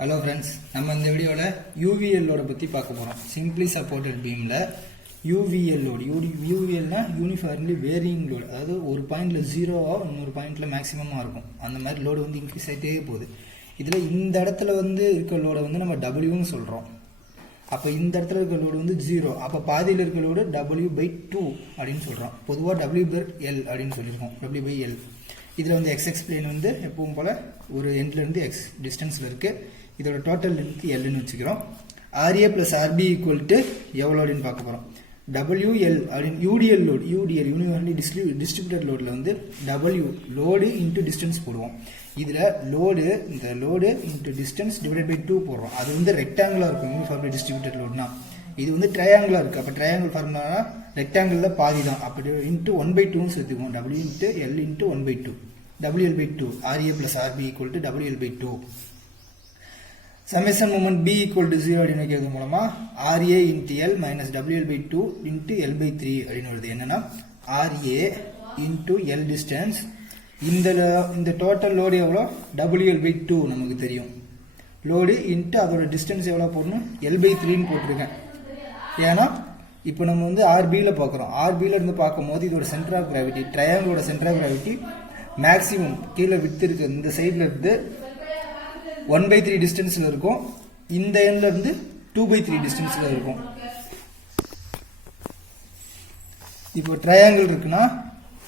Hello friends, நம்ம இந்த வீடியோல UVL லோட பத்தி பார்க்க போறோம். Simply supported beamல UVL load. UVL னா யூனிஃபார்ம்லி வேரியிங் லோட். அதாவது ஒரு பாயிண்ட்ல 0வா இன்னொரு பாயிண்ட்ல மேக்ஸिमமா இருக்கும். அந்த மாதிரி லோட் வந்து இன்க்ரீஸ் ஆயிட்டே போகுது. இதுல இந்த இடத்துல வந்து இருக்க லோட வந்து நம்ம W னு சொல்றோம். அப்ப இந்த இடத்துல இருக்க லோட் வந்து 0. அப்ப பாதியில இருக்க லோட் W/2 அப்படினு சொல்றோம். பொதுவா W/L அப்படினு சொல்லிருக்கோம். W/L. இதுல வந்து x பிளேன் வந்து எப்பவும் போல ஒரு எண்ட்ல இருந்து x டிஸ்டன்ஸ்ல இருக்கு. இதோட டோட்டல் லென்த் L னு வெச்சுக்கிறோம். RA + RB = எவ்வளவு அப்படினு பார்க்க போறோம். WL அப்படினு UDL load, UDL universally distributed லோட்ல வந்து W லோட் இன்டு டிஸ்டன்ஸ் போடுவோம். இதுல லோட் இந்த load into distance divided by 2 போடுறோம். அது வந்து ரெக்டாங்குலரா இருக்கும் யூனிஃபார்ம்லி டிஸ்ட்ரிபியூட்டட் லோட்னா. இது வந்து ட்ரையாங்குலரா இருக்கு. அப்ப ட்ரையாங்கிள் ஃபார்முலானா ரெக்டாங்கிள்ல பாதி தான். அப்ப இன்டு 1/2 னு சேர்த்துக்குவோம். W into L into 1/2. WL/2 RA + RB = WL/2. Summation moment B = 0 அப்படினு வைக்கிறது மூலமா RA × L - WL/2 × L/3 அப்படினு வருது. என்னன்னா RA × L டிஸ்டன்ஸ், இந்த டோட்டல் லோட் எவ்வளோ WL/2 நமக்கு தெரியும். லோடு இன்ட்டு அதோட டிஸ்டன்ஸ் எவ்வளோ போடணும் L/3 ன்னு போட்டிருக்கேன். ஏன்னா இப்போ நம்ம வந்து RBல பார்க்குறோம். RBல இருந்து பார்க்கும்போது இதோட சென்டர் ஆஃப் கிராவிட்டி, ட்ரையாங்கிளோட சென்டர் ஆஃப் கிராவிட்டி மேக்ஸிமம் கீழே விட்டு இருக்கு. இந்த சைட்ல இருந்து 1/3 டிஸ்டன்ஸ்ல இருக்கும். இந்த எண்ட்ல இருந்து 2/3 டிஸ்டன்ஸ்ல இருக்கும். இப்போ ட்ரையாங்கிள் இருக்குன்னா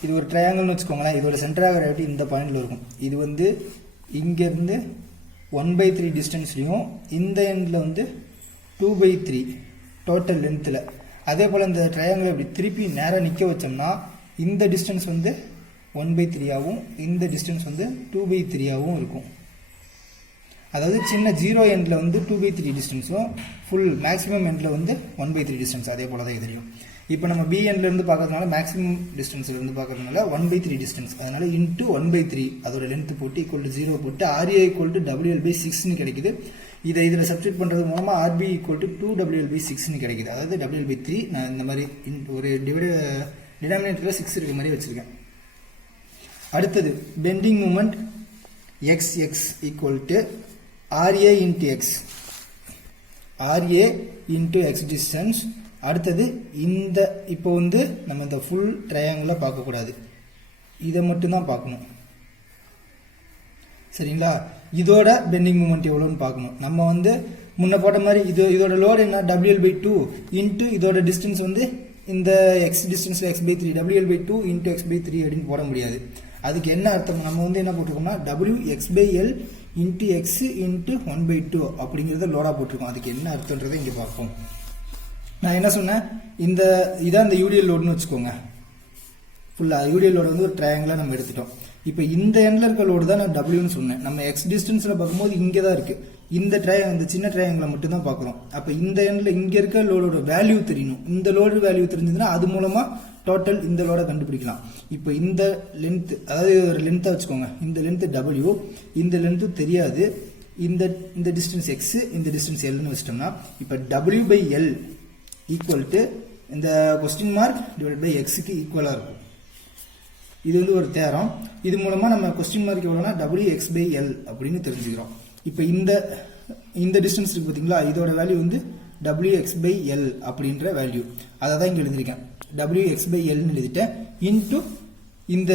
இது ஒரு ட்ரையாங்கிள்னு வச்சுக்கோங்களேன். இதோட சென்டர் ஆஃப் கிராவிட்டி இந்த பாயிண்ட்ல இருக்கும். இது வந்து இங்க இருந்து 1/3 டிஸ்டன்ஸ்லயும் இந்த எண்ட்ல வந்து 2/3 டோட்டல் லென்த்ல. அதே போல இந்த ட்ரையாங்கிள் இப்படி திருப்பி நேரா நிக்க வச்சோம்னா இந்த டிஸ்டன்ஸ் வந்து 1/3 ஆகும், இந்த டிஸ்டன்ஸ் வந்து 2/3 ஆகும் இருக்கும். அதாவது சின்ன 0 எண்ட்ல வந்து 2/3 டிஸ்டன்ஸும் ஃபுல் மேக்ஸிமம் எண்ட்ல வந்து 1/3 டிஸ்டன்ஸ். அதே போல தான் தெரியும். இப்போ நம்ம B எண்ட்ல இருந்து பார்க்கறதுனால மேக்ஸிமம் டிஸ்டன்ஸ்ல இருந்து பார்க்கறதுனால 1/3 டிஸ்டன்ஸ். அதனால இன்டு 1/3 அதோட லென்த் போட்டு = 0 போட்டு RA = WL/6 ன்னு கிடைக்குது. இதை இதுல சப்ஸ்டிட் பண்றது மூலமா RB = 2WL/6 ன்னு கிடைக்குது. அதாவது WL/3 நான் இந்த மாதிரி ஒரு டினாமினேட்டர்ல 6 இருக்க மாதிரி வச்சிருக்கேன். அடுத்தது bending moment XX = RA × X. RA × X distance. அடுத்தது இந்த இப்போ வந்து நம்ம இந்த ஃபுல் ட்ரையாங்கிள பார்க்க கூடாது, இதை மட்டும் தான் பார்க்கணும். சரிங்களா? இதோட பெண்டிங் மூமெண்ட் எவ்வளவுன்னு பார்க்கணும். நம்ம வந்து முன்ன போட்ட மாதிரி இதோட லோட் என்ன WL/2 இன்டு இதோட டிஸ்டன்ஸ் வந்து இந்த X டிஸ்டன்ஸ்ல X/3 WL/2 × X/3 அப்படின்னு போட முடியாது. அதுக்கு என்ன அர்த்தம், நம்ம வந்து என்ன போட்டிருக்கோம்னா WX/L × X × 1/2 அப்படிங்கறத லோடா போட்டிருக்கோம். அதுக்கு என்ன அர்த்தம்ன்றதை இங்க பார்ப்போம். நான் என்ன சொன்னேன், இதான் இந்த UDL லோடுன்னு வச்சுக்கோங்க. ஃபுல்லா UDL லோடு வந்து ஒரு ட்ரையாங்கிளா நம்ம எடுத்துட்டோம். இப்போ இந்த எண்ட்ல இருக்க லோடு தான் நான் Wன்னு சொன்னேன். நம்ம X டிஸ்டன்ஸ்ல பார்க்கும்போது இங்கே தான் இருக்கு. இந்த சின்ன ட்ரையாங்கிளை மட்டும் தான் பார்க்குறோம். அப்போ இந்த எண்ட்ல இங்க இருக்க லோடோட வேல்யூ தெரியணும். இந்த லோடு வேல்யூ தெரிஞ்சதுன்னா அது மூலமா டோட்டல் இந்த லோட கண்டுபிடிக்கலாம். இப்போ இந்த லென்த், அதாவது ஒரு லென்த்தா வச்சுக்கோங்க. இந்த லென்த் W, இந்த லென்த் தெரியாது. இந்த டிஸ்டன்ஸ் X, இந்த டிஸ்டன்ஸ் Lன்னு வச்சிட்டோம்னா இப்போ W/L = இந்த கொஸ்டின் மார்க் டிவைட் பை Xக்கு ஈக்குவலா இருக்கும். இது வந்து ஒரு தேரம். இது மூலமா நம்ம கொஸ்டின் மார்க் எவ்வளவுனா WX/L அப்படின்னு தெரிஞ்சுக்கிறோம். இப்போ இந்த டிஸ்டன்ஸ் இருக்கு பாத்தீங்களா, இதோட வேல்யூ வந்து WX/L அப்படின்ற வேல்யூ. அதை தான் இங்க எழுதிருக்கேன். WX/L ன்னு எழுதிட்டேன். இன்டு இந்த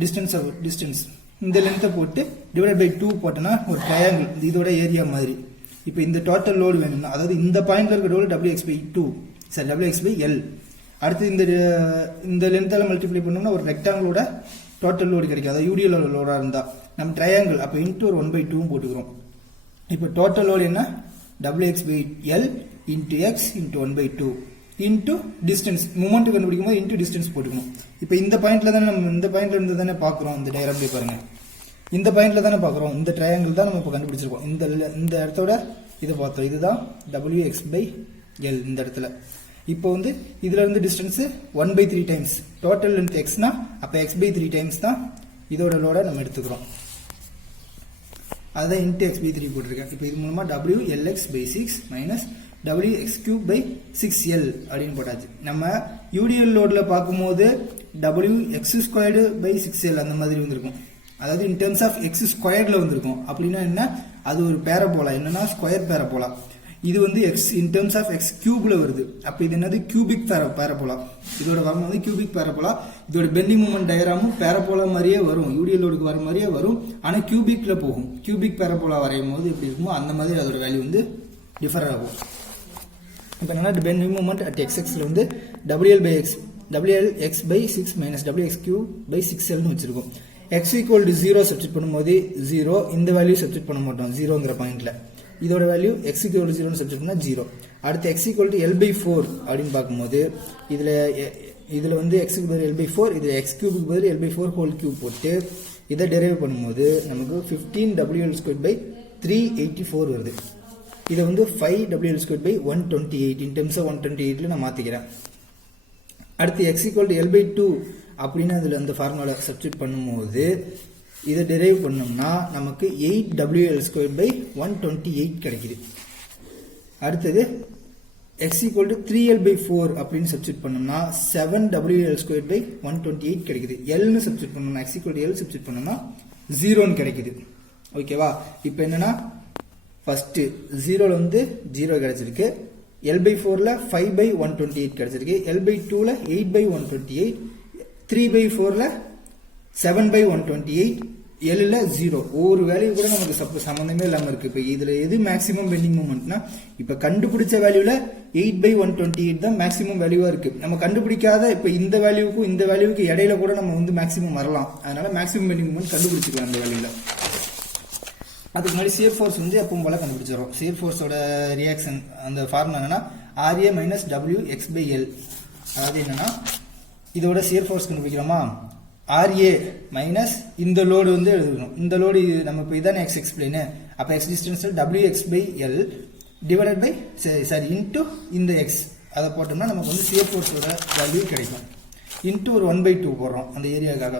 டிஸ்டன்ஸ் இந்த லென்த்தை போட்டு டிவைட் பை 2 போட்டோம்னா ஒரு ட்ரையாங்கிள் இதோட ஏரியா மாதிரி. இப்போ இந்த டோட்டல் லோடு வேணும்னா, அதாவது இந்த பாயிண்ட்ல இருக்க லோடு WX/L. அடுத்து இந்த லென்த்தால மல்டிப்ளை பண்ணோம்னா ஒரு ரெக்டாங்கிளோட டோட்டல் லோடு கிடைக்கும். அதாவது UDL லோடா இருந்தா நம்ம ட்ரையாங்கிள் அப்ப இன்டு ஒரு 1/2 போட்டுக்கிறோம். இப்போ டோட்டல் லோடு என்ன WX/L × X × 1/2 into distance. Moment கண்டுபிடிக்கும் போது இன்டு டிஸ்டன்ஸ் போட்டுக்கணும். இப்போ இந்த பாயிண்ட்ல தானே நம்ம இந்த பாயிண்ட்ல இருந்து தானே பாக்குறோம். இந்த டயகிராம்ல பாருங்க, இந்த பாயிண்ட்ல தானே பாக்குறோம். இந்த ட்ரையாங்கிள் தான் நம்ம இப்போ கண்டுபிடிச்சிருக்கோம். இந்த இடத்தோட இதை பார்த்தோம். இதுதான் WX/L இந்த இடத்துல. இப்போ வந்து இதுல இருந்து டிஸ்டன்ஸ் 1/3 டைம்ஸ் டோட்டல் லென்த் Xனா அப்ப X/3 டைம்ஸ் தான் இதோட லோட நம்ம எடுத்துக்கிறோம். அதான் இன்டு X/3 போட்டிருக்கேன். இப்போ இது மூலமா WLX/6 - WX3/6L அப்படின்னு போட்டாச்சு. நம்ம UDL லோட்ல பார்க்கும்போது WX² / 6L அந்த மாதிரி வந்திருக்கும். அதாவது இன் டர்ம்ஸ் ஆஃப் x ஸ்கொயர்ட்ல வந்திருக்கும். அப்படின்னா என்ன, அது ஒரு பேரபோலா, என்னன்னா ஸ்கொயர் பேரபோலா. இது வந்து x in terms of x கியூப்ல வருது. அப்ப இது என்னது கியூபிக் பேரபோலா. இதோட வரம்பு வந்து கியூபிக் பேரபோலா. இதோட பெண்டிங் மூமெண்ட் டயராமும் பேரபோலா மாதிரியே வரும், யூடிஎல் லோடுக்கு வர மாதிரியே வரும். ஆனா கியூபிக்ல போகும். கியூபிக் பேரபோலா வரையும் போது எப்படி இருக்குமோ அந்த மாதிரி அதோட வேல்யூ வந்து டிஃபர் ஆகும். இப்போ என்னன்னா பெண்டிங் மூமெண்ட் அட் xxல வந்து WL by 6 minus WX cube by 6L னு வச்சிருக்கோம். x equal to 0 சப்ஸ்டிட் பண்ணும்போது 0, இந்த வேல்யூ சப்ஸ்டிட் பண்ண மாட்டோம் 0ங்கிற பாயிண்ட்ல. இதோட வேல்யூ x equal to 0 னு சப்ஸ்டிட் பண்ணா 0. அடுத்து x equal to L by 4 அப்படின்னு பார்க்கும்போது இதுல வந்து x க்கு பதில் L by 4, இது x cube க்கு பதில் L by 4 whole cube போட்டு இதை டெரைவ் பண்ணும்போது நமக்கு 15WL squared by 384 வருது. இதை வந்து 5WL squared by 128 in terms of 128ல நான் மாத்திக்கிறேன். அடுத்து x equal to L by 2 அப்படின்னு அதுல அந்த ஃபார்முலா சப்ஸ்டிட் பண்ணும்போது இதை டெரைவ் பண்ணோம்னா நமக்கு 8WL squared by 128 கிடைக்குது. அடுத்தது x equal to 3L by 4 அப்படின்னு சப்ஸ்டிட் பண்ணோம்னா 7WL squared by 128 கிடைக்குது. L னு சப்ஸ்டிட் பண்ணோம்னா x equal to L substitute பண்ணோம்னா 0 னு கிடைக்குது. ஓகேவா? இப்போ என்னன்னா ஃபர்ஸ்ட் 0ல வந்து 0 கிடைச்சிருக்கு, L by 4ல 5 by 128 கிடைச்சிருக்கு, L by 2ல 8 by 128, 3 by 4ல 7 by 128, Lல 0. ஒவ்வொரு வேல்யூ கூட நமக்கு சம்பந்தமே இல்லாம இருக்கு. இப்போ இதுல எது மேக்ஸிமம் பெண்டிங் மூமெண்ட்னா இப்ப கண்டுபிடிச்ச வேல்யூல 8 by 128 தான் மேக்ஸிமம் வேல்யூவா இருக்கு. நம்ம கண்டுபிடிக்காத இப்ப இந்த வேல்யூக்கும் இந்த வேல்யூக்கு இடையில கூட நம்ம வந்து மேக்ஸிமம் வரலாம். அதனால மேக்ஸிமம் பெண்டிங் மூமெண்ட் கண்டுபிடிச்சிக்கலாம் அந்த வேல்யூல. அதுக்கு முன்னாடி ஷியர் ஃபோர்ஸ் வந்து எப்பவும் போல கண்டுபிடிச்சிடும். ஷியர் ஃபோர்ஸோட ரியாக்ஷன் அந்த ஃபார்முலா என்னன்னா RA minus WX by L. அதாவது என்னன்னா இதோட ஷியர் ஃபோர்ஸ் கண்டுபிடிக்கிறோமா, RA மைனஸ் இந்த லோடு வந்து எழுதணும். இந்த லோடு நம்ம இப்போ இதான x எக்ஸ்பிளைன், அப்போ x டிஸ்டன்ஸ்ல WX by L divided by into இந்த x அதை போட்டோம்னா நமக்கு வந்து ஷியர் ஃபோர்ஸோட வேல்யூ கிடைக்கும். இன்டு ஒரு 1/2 போடுறோம் அந்த ஏரியாக்காக.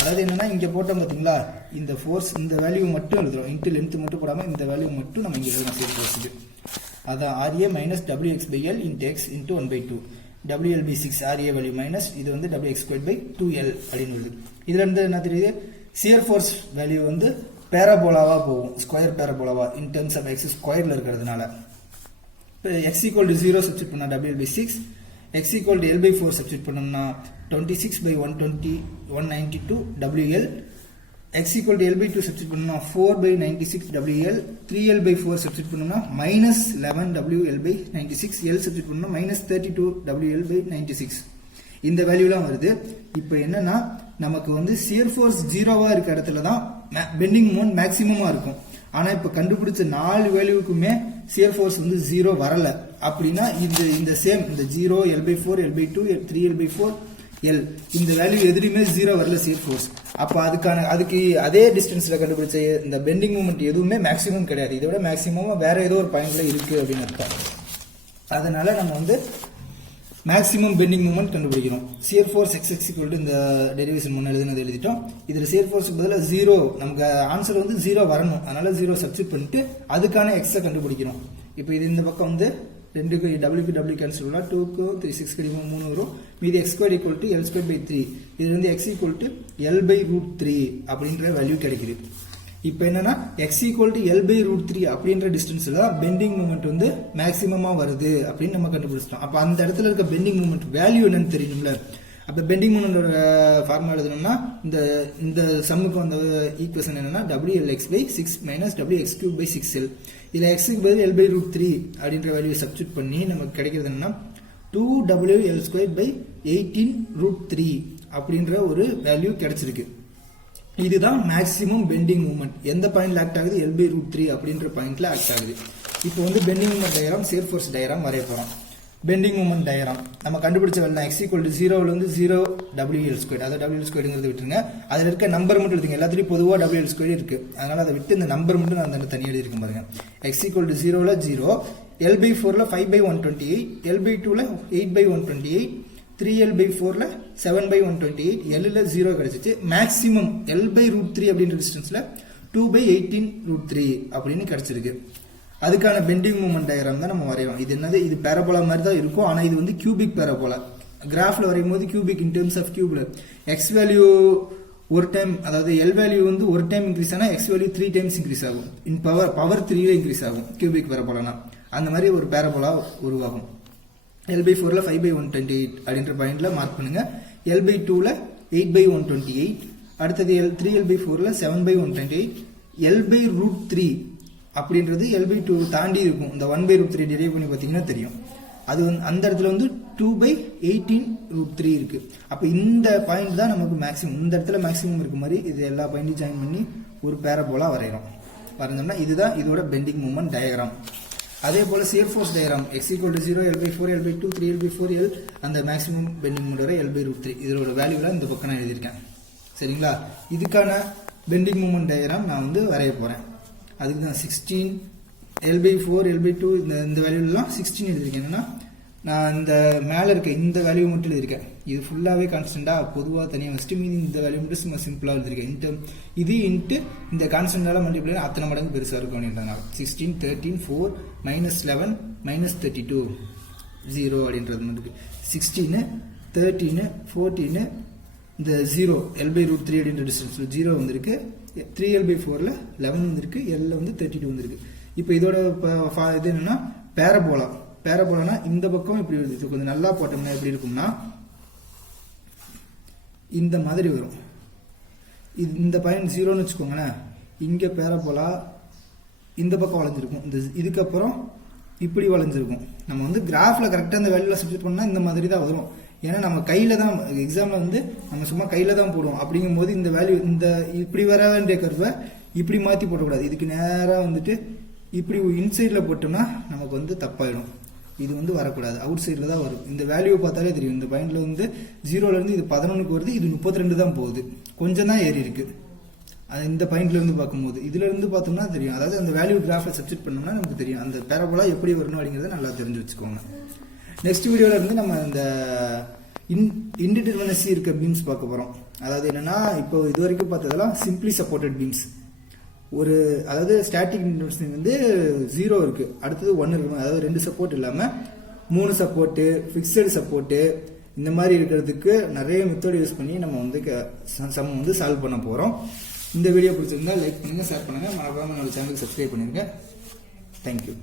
அதாவது என்னன்னா இங்க போட்டோம் பாத்தீங்களா, இந்த ஃபோர்ஸ் இந்த வேல்யூ மட்டும் எழுதுறோம், இன்டு லென்த் மட்டும் போடாம இந்த வேல்யூ மட்டும் நம்ம இங்க எழுதணும் ஷியர் ஃபோர்ஸ்க்கு. அதான் RA minus WX by L into x into 1/2. WL by 6 RA value minus இது வந்து WX squared by 2L அப்படின்னு வருது. இதுல இருந்து என்ன தெரியுது, ஷியர் ஃபோர்ஸ் வேல்யூ வந்து பேராபோலாவா போகும், ஸ்கொயர் பேராபோலாவா இன் டர்ம்ஸ் ஆஃப் x ஸ்கொயர்ல இருக்கிறதுனால. இப்போ x equal to 0 சப்ஸ்டிட் பண்ணா WL by 6, x equal to L by 4 substitute பண்ணோம்னா 26 by 192 WL, x equal to L by 2 substitute பண்ணோம்னா 4 by 96 WL, 3L by 4 substitute பண்ணோம்னா minus 11 WL by 96, L substitute பண்ணோம்னா minus 32 WL by 96. இந்த வேல்யூலாம் வருது. இப்போ என்னன்னா நமக்கு வந்து ஷியர் ஃபோர்ஸ் 0வா இருக்க இடத்துல தான் பெண்டிங் மோமெண்ட் மேக்ஸிமமா இருக்கும். ஆனா இப்ப கண்டுபிடிச்ச 4 வேல்யூக்குமே ஷியர் ஃபோர்ஸ் வந்து 0 வரல. அப்படின்னா இந்த சேம் இந்த 0 L by 4 L by 2 3L by 4 L இந்த வேல்யூ எதுலையுமே 0 வரல ஷியர் ஃபோர்ஸ். அப்ப அதுக்கு அதே டிஸ்டன்ஸ்ல கண்டுபிடிச்ச இந்த பெண்டிங் மூமெண்ட் எதுவுமே மேக்ஸிமம் கிடையாது, இதோட மேக்ஸிமமா வேற ஏதோ ஒரு பாயிண்ட்ல இருக்கு அப்படின்னு அர்த்தம். அதனால நம்ம வந்து மேக்ஸிமம் பெண்டிங் மூமெண்ட் கண்டுபிடிக்கிறோம். Shear force x equal to இந்த டெரிவேஷன் முன்ன எழுதுனது எழுதிட்டோம். இதுல ஷியர் ஃபோர்ஸ்க்கு பதிலா 0, நமக்கு ஆன்சர் வந்து 0 வரணும், அதனால 0 சப்ஸ்டிட் பண்ணிட்டு அதுக்கான x கண்டுபிடிக்கிறோம். இப்போ இது இந்த பக்கம் வந்து 2க்கு W கேன்சல் பண்ணா 2க்கு 3 6 கிடைக்கும் 3 வரும். மீதி x squared equal to L squared by 3. இது வந்து x equal to L by root 3 அப்படின்ற வேல்யூ கிடைக்குது. இப்போ என்னன்னா x equal to L by root 3 அப்படின்ற டிஸ்டன்ஸ்ல பெண்டிங் மூமெண்ட் வந்து மேக்ஸிமமா வருது அப்படின்னு நம்ம கண்டுபிடிச்சிட்டோம். அப்ப அந்த இடத்துல இருக்க பெண்டிங் மூமெண்ட் வேல்யூ என்னன்னு தெரியணும்ல. அப்ப பெண்டிங் மூமெண்டோட ஃபார்முலா எழுதணும்னா இந்த சம்முக்கு வந்த ஈக்குவேஷன் என்னன்னா WLX by 6 minus WX cube by 6L. இதுல x க்கு பதில் L by root 3 அப்படின்ற வேல்யூ சப்ஸ்டிட் பண்ணி நமக்கு கிடைக்கிறது என்னன்னா 2WL squared by 18 root 3 அப்படின்ற ஒரு வேல்யூ கிடைச்சிருக்கு. இதுதான் மேக்ஸிமம் பெண்டிங் மூமெண்ட். எந்த பாயிண்ட்ல ஆக்ட் ஆகுது, L by root 3 அப்படின்ற பாயிண்ட்ல ஆக்ட் ஆகுது. இப்போ வந்து bending moment diagram, shear force diagram வரைய போறோம். பெண்டிங் மூமெண்ட் டயக்ராம் நம்ம கண்டுபிடிச்ச வேல்யூ x equal to 0ல இருந்து 0 WL squared, அதாவது WL squaredங்கிறது விட்டுருங்க, அதுல இருக்க நம்பர் மட்டும் எடுத்துங்க. எல்லாத்துலயும் பொதுவா WL squared இருக்கு, அதனால அதை விட்டு இந்த நம்பர் மட்டும் நான் அந்த தனியா எழுதி இருக்கேன் பாருங்க. x equal to 0ல 0, L by 4ல 5 by 128, L by 2ல 8 by 128, 3L by 4ல 7 by 128, Lல 0 கிடைச்சிச்சு. மேக்ஸிமம் L by root 3 அப்படின்ற டிஸ்டன்ஸ்ல 2 by 18 root 3 அப்படின்னு கிடைச்சிருக்கு. அதுக்கான பெண்டிங் மூமெண்ட் டயக்ராம் தான் நம்ம வரையோம். இது என்னது, இது பேரபோலா மாதிரி தான் இருக்கும், ஆனா இது வந்து கியூபிக் பேரபோலா. கிராஃப்ல வரையும் போது கியூபிக் இன் டர்ம்ஸ் ஆஃப் கியூப்ல x வேல்யூ ஒரு டைம், அதாவது எல் வேல்யூ வந்து ஒரு டைம் இன்க்ரீஸ் ஆனால் எக்ஸ் வேல்யூ 3 டைம்ஸ் இன்க்ரீஸ் ஆகும். இன் பவர் 3 இன்க்ரீஸ் ஆகும் கியூபிக் பேரபோலானா. அந்த மாதிரி ஒரு பேரபோலா உருவாகும். L/4ல 5/128 அப்படின்ற பாயிண்ட்ல மார்க் பண்ணுங்க. L/2ல 8/128, அடுத்தது 3L/4ல 7/128. L/√3 அப்படின்றது L/2 தாண்டி இருக்கும். இந்த 1/√3 டெரைவ் பண்ணி பார்த்தீங்கன்னா தெரியும். அது அந்த இடத்துல வந்து 2/18√3 இருக்கு. அப்ப இந்த பாயிண்ட் தான் நமக்கு மேக்ஸிமம். இந்த இடத்துல மேக்ஸிமம் இருக்க மாதிரி இது எல்லா பாயிண்டையும் ஜாயின் பண்ணி ஒரு பேரபோலா வரைகிறோம். வரைஞ்சோம்னா இதுதான் இதோட பெண்டிங் மூமெண்ட் டயக்ராம். அதே போல shear force diagram x = 0, L/4, L/2, 3L/4L, அந்த மேக்ஸிமம் பெண்டிங் மூமெண்ட் வரை L/√3. இதோட வேல்யூல இந்த பக்கம் நான் எழுதியிருக்கேன். சரிங்களா? இதுக்கான பெண்டிங் மூமெண்ட் டயக்ராம் நான் வந்து வரைய போறேன். அதுக்கு தான் 16 L/4, L/2 இந்த வேல்யூலாம் 16 எழுதியிருக்கேன். என்னன்னா நான் இந்த மேலே இருக்க இந்த வேல்யூ மட்டும் எழுதியிருக்கேன். இது ஃபுல்லாகவே கான்ஸ்டன்டாக பொதுவாக தனியாக வச்சுட்டு மீதி இந்த வேல்யூ மட்டும் சும்மா சிம்பிளாக எழுதியிருக்கேன். இது இன்ட்டு இந்த கான்ஸ்டன்டால மல்டிப்ளை அத்தனை மடங்கு பெருசாக இருக்கும் அப்படின்றதுனால 16, 13, 4, -11, -32, 0 அப்படின்றது மாதிரி 16, 13, 14, இந்த 0 L/√3 அப்படின்ற டிஸ்டன்ஸ் 0 வந்திருக்கு. 3L/4ல 11 வந்திருக்கு. L வந்து 32 வந்திருக்கு. இப்போ இதோட இது என்னன்னா பேரபோலானா இந்த பக்கம் இப்படி வருது. கொஞ்சம் நல்லா போட்டோம்னா எப்படி இருக்கும்னா இந்த மாதிரி வரும். இந்த பாயிண்ட் 0ன்னு வச்சுக்கோங்களேன். இங்க பேரபோலா இந்த பக்கம் வளைஞ்சிருக்கும். இதுக்கப்புறம் இப்படி வளைஞ்சிருக்கும். நம்ம வந்து கிராஃப்ல கரெக்டா இந்த வேல்யூல சப்ஸ்டிட் பண்ணா இந்த மாதிரி தான் வரும். ஏன்னா நம்ம கையில தான் எக்ஸாம்ல வந்து நம்ம சும்மா கையில தான் போடுவோம். அப்படிங்கும்போது இந்த வேல்யூ இந்த இப்படி வர வேண்டிய கர்வை இப்படி மாத்தி போடக்கூடாது. இதுக்கு நேரா வந்துட்டு இப்படி இன்சைட்ல போட்டோம்னா நமக்கு வந்து தப்பாயிடும். இது வந்து வரக்கூடாது, அவுட் சைட்ல தான் வரும். இந்த வேல்யூ பார்த்தாலே தெரியும். இந்த பாயிண்ட்ல வந்து 0ல இருந்து இது 11க்கு வருது, இது 32 தான் போகுது. கொஞ்சம் தான் ஏறி இருக்கு. இந்த பாயிண்ட்ல இருந்து பார்க்கும்போது இதுல இருந்து பார்த்தோம்னா தெரியும். அதாவது அந்த வேல்யூ கிராஃப்ல சப்ஸ்டிட் பண்ணோம்னா நமக்கு தெரியும் அந்த பேரபோலா எப்படி வரணும் அப்படிங்கறத நல்லா தெரிஞ்சு வச்சுக்கோங்க. நெக்ஸ்ட் வீடியோல இருந்து நம்ம இந்த இன்டிடெர்மினசி இருக்க பீம்ஸ் பார்க்க போறோம். அதாவது என்னன்னா இப்போ இது வரைக்கும் பார்த்ததெல்லாம் சிம்பிளி சப்போர்ட்டட் பீம்ஸ். அதாவது ஸ்டாட்டிக் இன்டெர்மினசி வந்து 0 இருக்கு, அடுத்தது 1 இருக்கு. அதாவது 2 சப்போர்ட் இல்லாம 3 சப்போர்ட், ஃபிக்ஸட் சப்போர்ட், இந்த மாதிரி இருக்கிறதுக்கு நிறைய மெத்தட் யூஸ் பண்ணி நம்ம வந்து சம் வந்து சால்வ் பண்ண போறோம். இந்த வீடியோ பிடிச்சிருந்தா லைக் பண்ணுங்க, ஷேர் பண்ணுங்க, மறக்காம நம்ம சேனலுக்கு சப்ஸ்கிரைப் பண்ணுங்க. தேங்க்யூ.